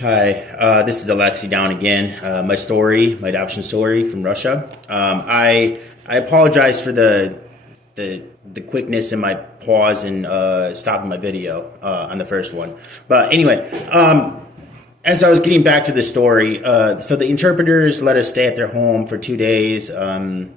Hi, this is Alexi down again. My adoption story from Russia. I apologize for the quickness in my pause and stopping my video on the first one. But anyway, as I was getting back to the story, so the interpreters let us stay at their home for 2 days. I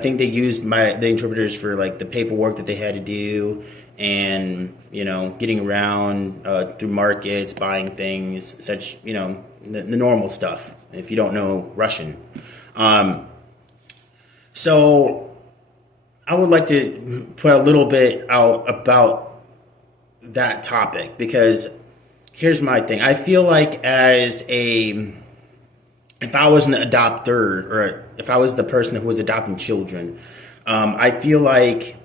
think they used the interpreters for like the paperwork that they had to do, and getting around through markets, buying things, such the normal stuff. If you don't know Russian, so I would like to put a little bit out about that topic because here's my thing. I feel like if I was an adopter or if I was the person who was adopting children, I feel like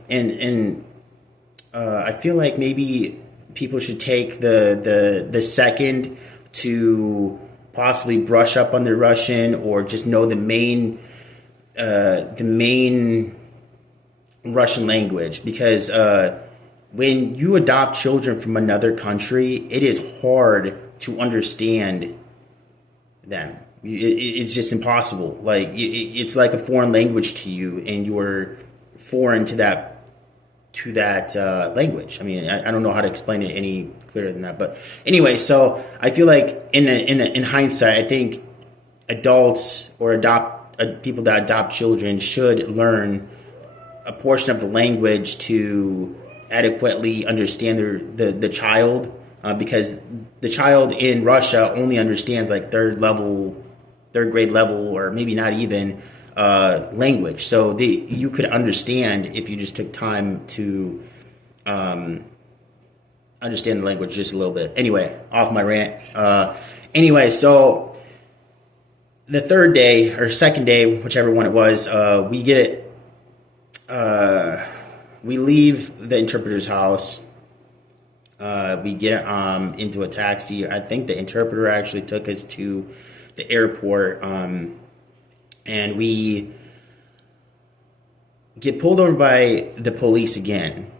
I feel like maybe people should take the second to possibly brush up on their Russian or just know the main Russian language, because when you adopt children from another country, it is hard to understand them. It's just impossible. Like it's like a foreign language to you, and you're foreign to that language. I mean, I don't know how to explain it any clearer than that. But anyway, so I feel like in hindsight, I think adults or people that adopt children should learn a portion of the language to adequately understand the child, because the child in Russia only understands like third grade level, or maybe not even language. So you could understand if you just took time to understand the language just a little bit. Anyway, off my rant. Anyway, so the third day or second day, whichever one it was, we get it. We leave the interpreter's house. We get into a taxi. I think the interpreter actually took us to the airport, and we get pulled over by the police again.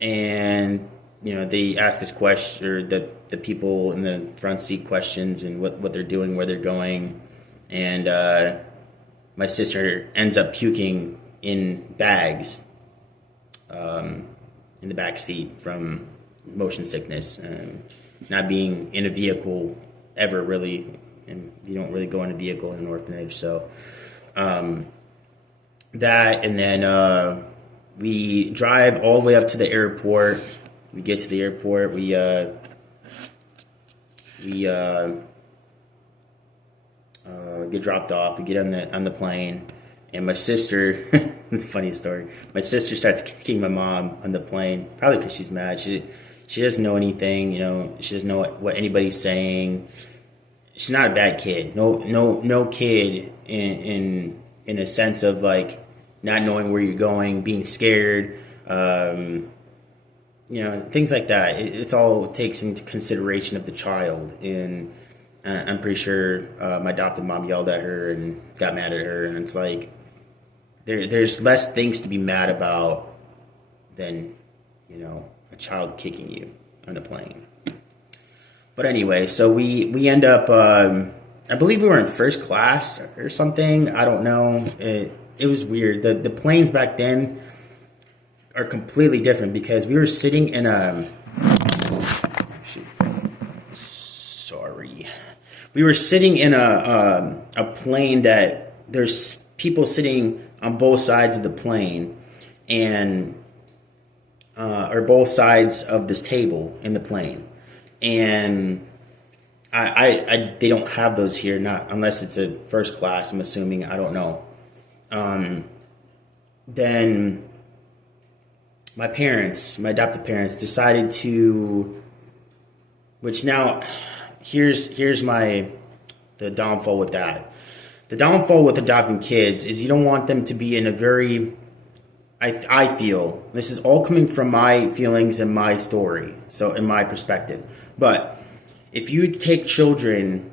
And they ask us questions, or the people in the front seat questions, and what they're doing, where they're going. And my sister ends up puking in bags in the back seat from motion sickness, and not being in a vehicle ever really, and you don't really go in a vehicle in an orphanage. So that, and then we drive all the way up to the airport. We get to the airport. We get dropped off. We get on the plane. And my sister, it's a funny story. My sister starts kicking my mom on the plane, probably because she's mad. She doesn't know anything, She doesn't know what anybody's saying. She's not a bad kid. No kid in a sense of like not knowing where you're going, being scared, things like that. It's all takes into consideration of the child. And I'm pretty sure my adopted mom yelled at her and got mad at her, and it's like there's less things to be mad about than a child kicking you on a plane. But anyway, so we end up I believe we were in first class or something. I don't know. It was weird. The planes back then are completely different, because we were sitting in we were sitting in a plane that there's people sitting on both sides of the plane, and or both sides of this table in the plane, and they don't have those here, not unless it's a first class. I'm assuming, I don't know. Then my adopted parents decided to, which now. Here's the downfall with that. The downfall with adopting kids is you don't want them to be in a very, I feel, this is all coming from my feelings and my story, so in my perspective. But if you take children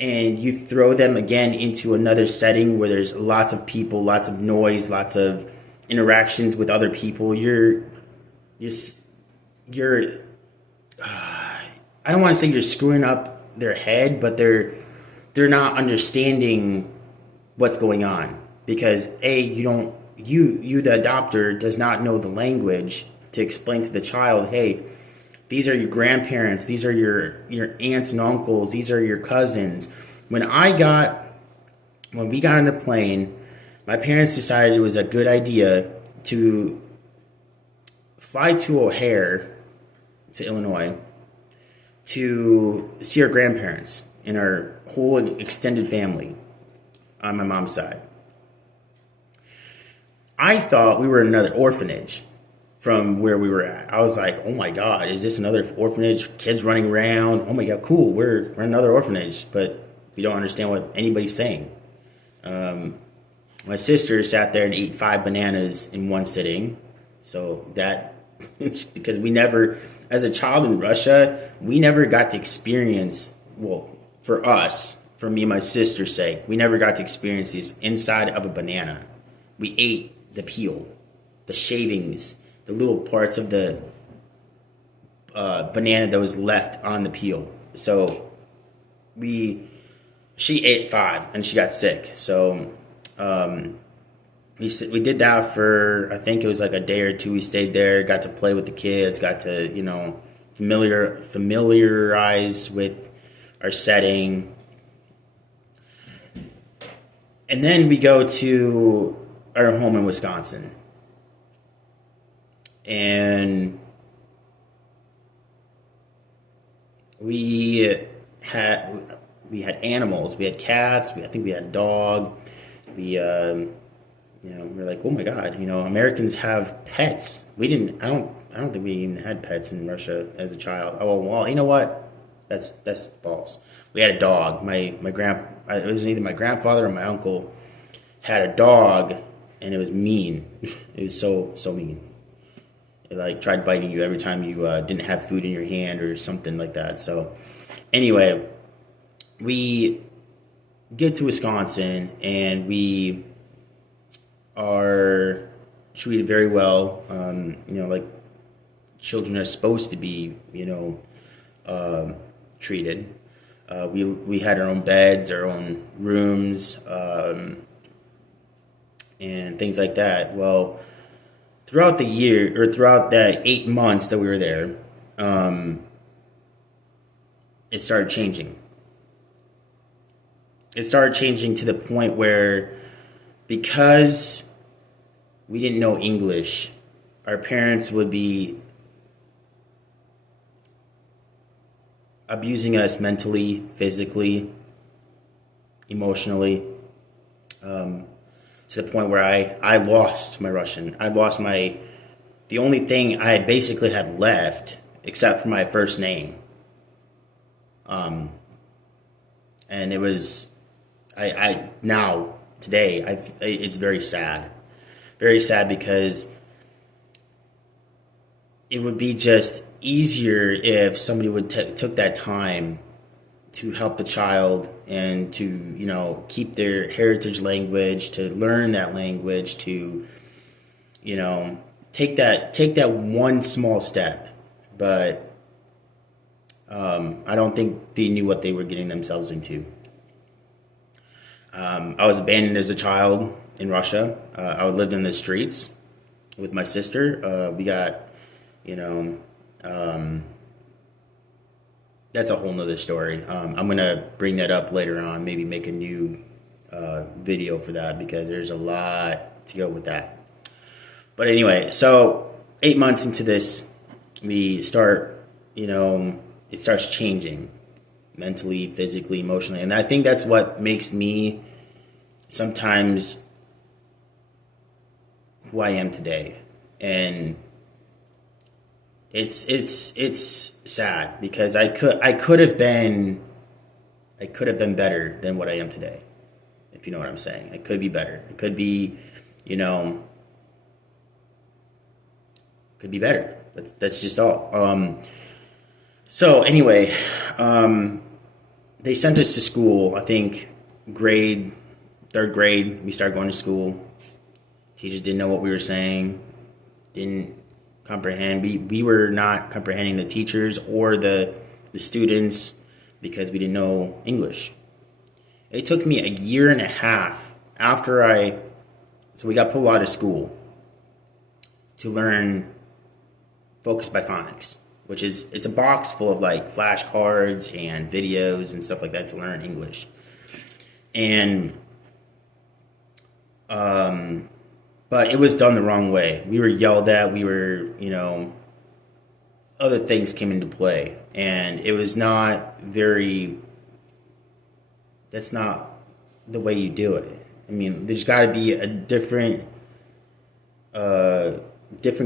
and you throw them again into another setting where there's lots of people, lots of noise, lots of interactions with other people, you're I don't want to say you're screwing up their head, but they're not understanding what's going on because you don't you the adopter does not know the language to explain to the child, hey, these are your grandparents, these are your aunts and uncles, these are your cousins. When we got on the plane, my parents decided it was a good idea to fly to O'Hare, to Illinois, to see our grandparents and our whole extended family on my mom's side. I thought we were another orphanage from where we were at. I was like, oh my God, is this another orphanage? Kids running around. Oh my God, cool. We're another orphanage, but we don't understand what anybody's saying. My sister sat there and ate 5 bananas in one sitting. So that, because we never, as a child in Russia, we never got to experience, well, for us, for me and my sister's sake, we never got to experience these inside of a banana. We ate the peel, the shavings, the little parts of the banana that was left on the peel. So she ate 5 and she got sick. So we did that for, I think it was like a day or 2. We stayed there, got to play with the kids, got to, familiarize with our setting. And then we go to our home in Wisconsin. And we had animals. We had cats. I think we had a dog. We we're like, oh my God, Americans have pets. We didn't. I don't think we even had pets in Russia as a child. Oh well, you know what? That's false. We had a dog. It was either my grandfather or my uncle had a dog, and it was mean. It was so mean. It like tried biting you every time you didn't have food in your hand or something like that. So anyway, we get to Wisconsin and we are treated very well. Like children are supposed to be, treated. We had our own beds, our own rooms, and things like that. Well, throughout the year, or throughout that 8 months that we were there, it started changing. It started changing to the point where, because we didn't know English, our parents would be abusing us mentally, physically, emotionally, to the point where I lost my Russian. The only thing I basically had left, except for my first name. And it was, today, it's very sad. Very sad, because it would be just easier if somebody would took that time to help the child and to, keep their heritage language, to learn that language, to, take that one small step. But I don't think they knew what they were getting themselves into. I was abandoned as a child in Russia. I lived in the streets with my sister. We got, that's a whole nother story. I'm going to bring that up later on, maybe make a new video for that, because there's a lot to go with that. But anyway, so 8 months into this, we start, it starts changing mentally, physically, emotionally. And I think that's what makes me sometimes who I am today. And it's sad, because I could have been better than what I am today, if you know what I'm saying. I could be better. It could be, could be better. That's just all. So anyway, they sent us to school. I think 3rd grade, we started going to school. Teachers didn't know what we were saying, didn't comprehend. We were not comprehending the teachers or the the students because we didn't know English. It took me a year and a half after so we got pulled out of school to learn Focus by Phonics, which is, it's a box full of like flashcards and videos and stuff like that to learn English. And, but it was done the wrong way. We were yelled at. We were, other things came into play, and it was not very. That's not the way you do it. I mean, there's got to be a different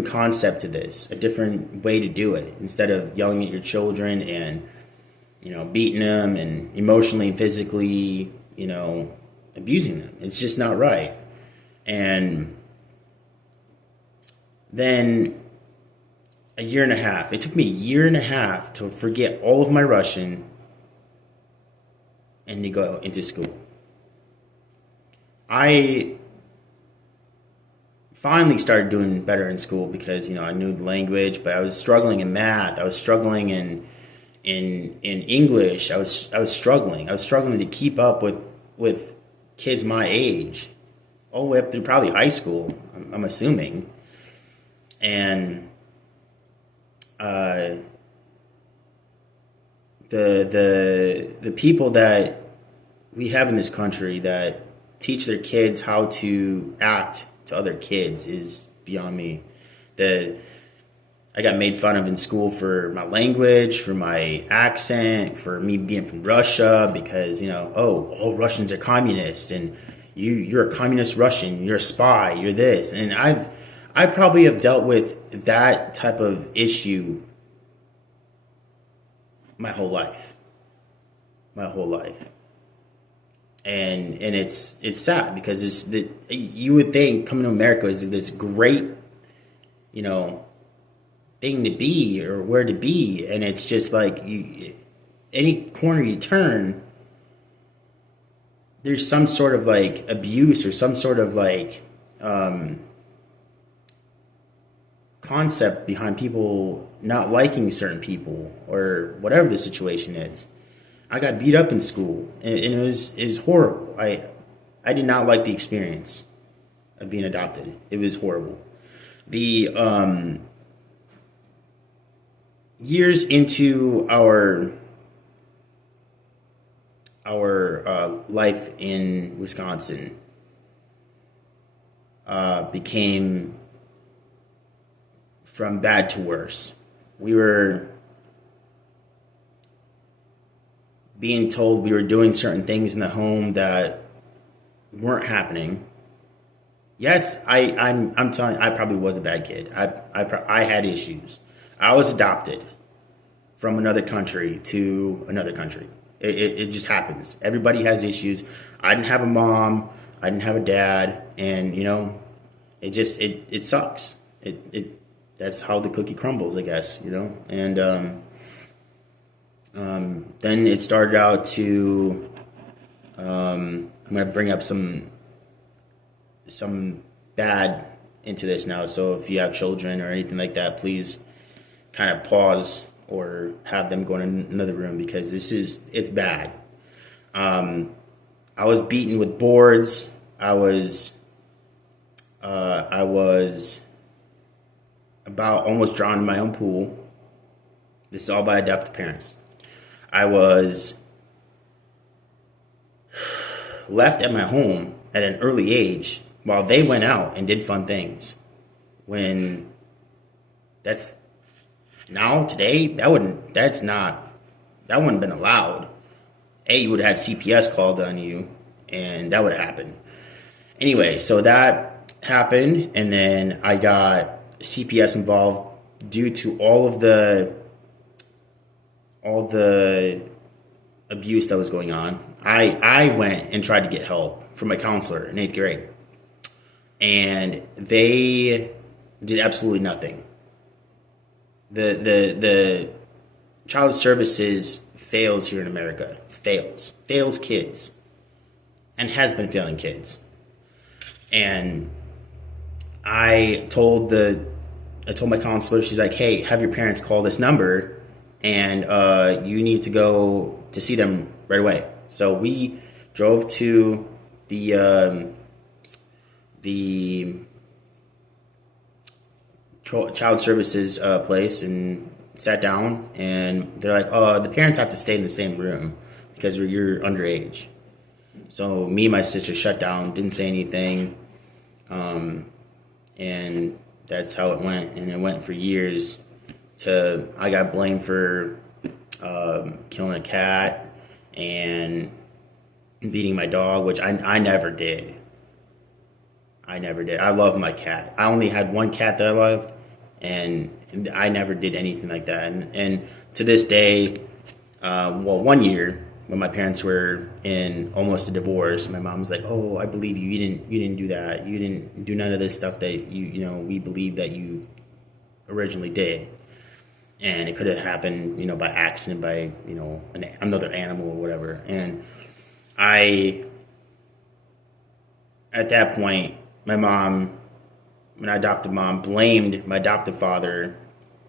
concept to this, a different way to do it. Instead of yelling at your children and, beating them and emotionally and physically, abusing them. It's just not right. And then a year and a half. It took me a year and a half to forget all of my Russian and to go into school. I finally started doing better in school because, I knew the language, but I was struggling in math. I was struggling in English. I was struggling. I was struggling to keep up with kids my age, all the way up through probably high school, I'm assuming. And the people that we have in this country that teach their kids how to act to other kids is beyond me. I got made fun of in school for my language, for my accent, for me being from Russia, because all Russians are communists, and you're a communist Russian, you're a spy, you're this. And I probably have dealt with that type of issue my whole life. And it's sad because you would think coming to America is this great, thing to be or where to be, and it's just like any corner you turn, there's some sort of like abuse or some sort of like concept behind people not liking certain people or whatever the situation is. I got beat up in school, and it was horrible. I did not like the experience of being adopted. It was horrible. The years into our life in Wisconsin became from bad to worse. We were being told we were doing certain things in the home that weren't happening. Yes, I'm telling you, I probably was a bad kid. I had issues. I was adopted from another country to another country. It just happens. Everybody has issues. I didn't have a mom. I didn't have a dad, and it sucks. That's how the cookie crumbles, I guess. And then it started out to. I'm gonna bring up some bad into this now. So if you have children or anything like that, please kind of pause or have them go in another room, because it's bad. I was beaten with boards. I was about almost drowned in my own pool. This is all by adoptive parents. I was left at my home at an early age while they went out and did fun things. When today, that wouldn't have been allowed. You would have had CPS called on you, and that would have happened. Anyway, so that happened, and then I got CPS involved due to all the abuse that was going on. I went and tried to get help from a counselor in 8th grade, and they did absolutely nothing. The child services fails here in America. Fails kids, and has been failing kids. And I told my counselor, she's like, hey, have your parents call this number and you need to go to see them right away. So we drove to the child services place and sat down, and they're like, "Oh, the parents have to stay in the same room because you're underage." So me and my sister shut down, didn't say anything, and that's how it went. And it went for years. I got blamed for killing a cat and beating my dog, which I never did. I never did. I love my cat. I only had one cat that I loved, and I never did anything like that. And to this day, well, one year when my parents were in almost a divorce, my mom was like, "Oh, I believe you. You didn't do that. You didn't do none of this stuff that we believe that you originally did." And it could have happened, by accident, by another animal or whatever. And at that point, my mom, my adopted mom, blamed my adoptive father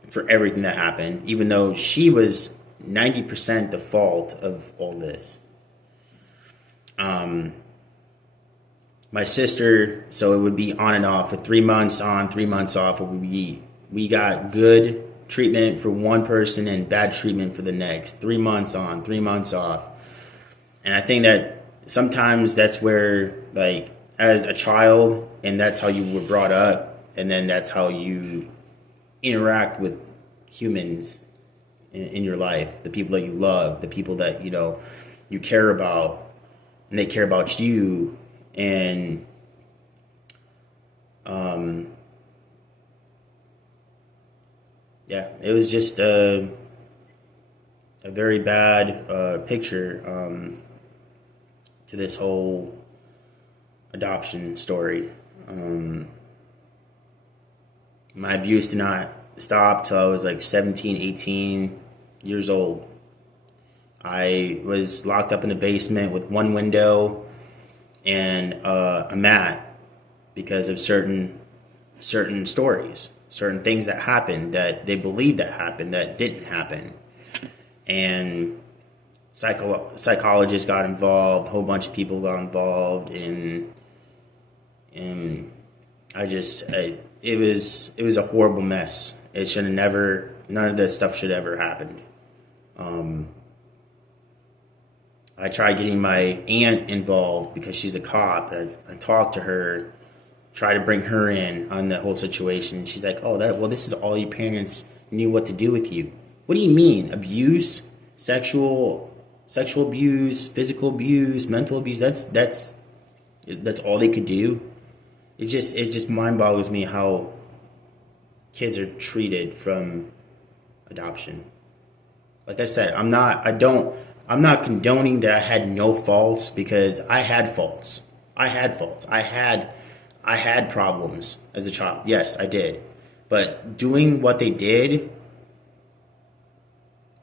for everything that happened, even though she was 90% the fault of all this. My sister, so it would be on and off for 3 months on, 3 months off. We got good treatment for one person and bad treatment for the next. 3 months on, 3 months off. And I think that sometimes that's where, like, as a child, and that's how you were brought up, and then that's how you interact with humans in your life, the people that you love, the people that you care about, and they care about you. And yeah, it was just a very bad picture to this whole adoption story. My abuse did not stop till I was like 17, 18 years old. I was locked up in the basement with one window and a mat because of certain stories, certain things that happened that they believed that happened that didn't happen. And psychologists got involved, a whole bunch of people got involved, and it was a horrible mess. It should have never, none of this stuff should ever happened. I tried getting my aunt involved because she's a cop. I talked to her, tried to bring her in on that whole situation. She's like, "Oh, this is all your parents knew what to do with you." What do you mean? Abuse, sexual abuse, physical abuse, mental abuse. That's all they could do. It just mind boggles me how kids are treated from adoption. Like I said, I'm not condoning that I had no faults, because I had faults. I had problems as a child. Yes, I did. But doing what they did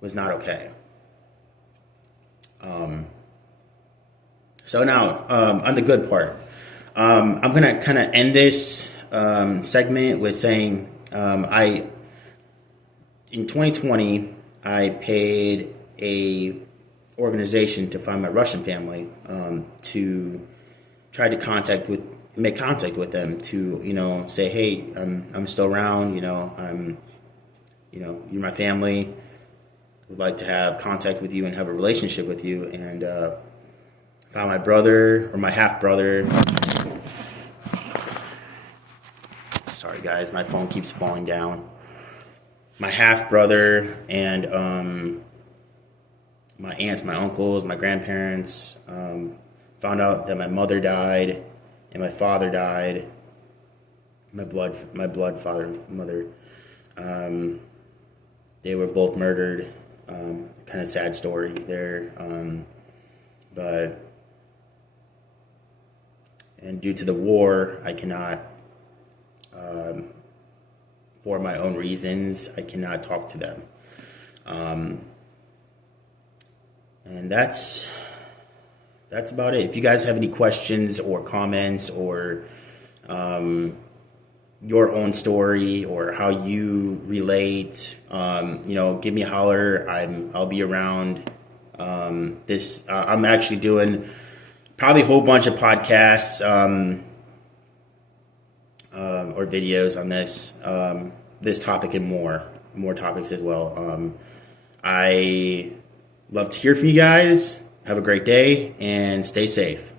was not okay. So now, on the good part, I'm going to kind of end this segment with saying in 2020, I paid a organization to find my Russian family, to try to make contact with them, to say, "Hey, I'm still around, you're my family, would like to have contact with you and have a relationship with you." And found my brother, or my half brother. Sorry guys, my phone keeps falling down. My half brother and my aunts, my uncles, my grandparents. Found out that my mother died and my father died. My blood father, mother. They were both murdered. Kind of sad story there. And due to the war, I cannot, for my own reasons, I cannot talk to them. And that's about it. If you guys have any questions or comments or your own story or how you relate, give me a holler. I'll be around. I'm actually doing probably a whole bunch of podcasts or videos on this topic and more topics as well. I love to hear from you guys. Have a great day and stay safe.